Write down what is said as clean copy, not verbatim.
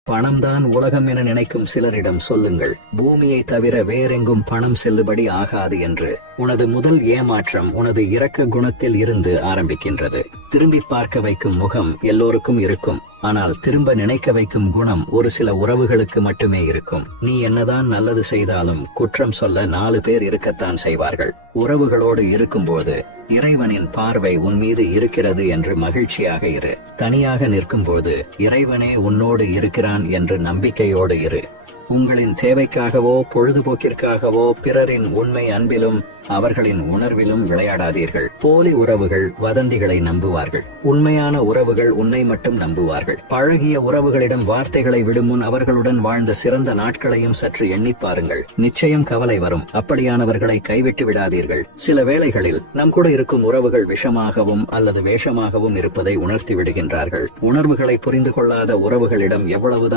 பணம்தான் உலகம் என நினைக்கும் சிலரிடம் சொல்லுங்கள், பூமியை தவிர வேறெங்கும் பணம் செல்லுபடி ஆகாது என்று. உனது முதல் ஏமாற்றம் உனது இரக்க குணத்தில் இருந்து ஆரம்பிக்கின்றது. திரும்பி பார்க்க வைக்கும் முகம் எல்லோருக்கும் இருக்கும், ஆனால் திரும்ப நினைக்க வைக்கும் குணம் ஒரு சில உறவுகளுக்கு மட்டுமே இருக்கும். நீ என்னதான் நல்லது செய்தாலும் குற்றம் சொல்ல 4 பேர் இருக்கத்தான் செய்வார்கள். உறவுகளோடு இருக்கும்போது இறைவனின் பார்வை உன் மீது இருக்கிறது என்று மகிழ்ச்சியாக இரு. தனியாக நிற்கும்போது இறைவனே உன்னோடு இருக்கிறான் என்று நம்பிக்கையோடு இரு. உங்களின் தேவைக்காகவோ பொழுதுபோக்கிற்காகவோ பிறரின் உண்மை அன்பிலும் அவர்களின் உணர்விலும் விளையாடாதீர்கள். போலி உறவுகள் வதந்திகளை நம்புவார்கள். உண்மையான உறவுகள் உன்னை மட்டும் நம்புவார்கள். பழகிய உறவுகளிடம் வார்த்தைகளை விடும் முன் அவர்களுடன் வாழ்ந்த சிறந்த நாட்களையும் சற்று எண்ணி பாருங்கள். நிச்சயம் கவலை வரும். அப்படியானவர்களை கைவிட்டு விடாதீர்கள். சில வேளைகளில் நம் கூட இருக்கும் உறவுகள் விஷமாகவும் அல்லது வேஷமாகவும் இருப்பதை உணர்த்தி விடுகின்றார்கள். உணர்வுகளை புரிந்து கொள்ளாத உறவுகளிடம் எவ்வளவுதான்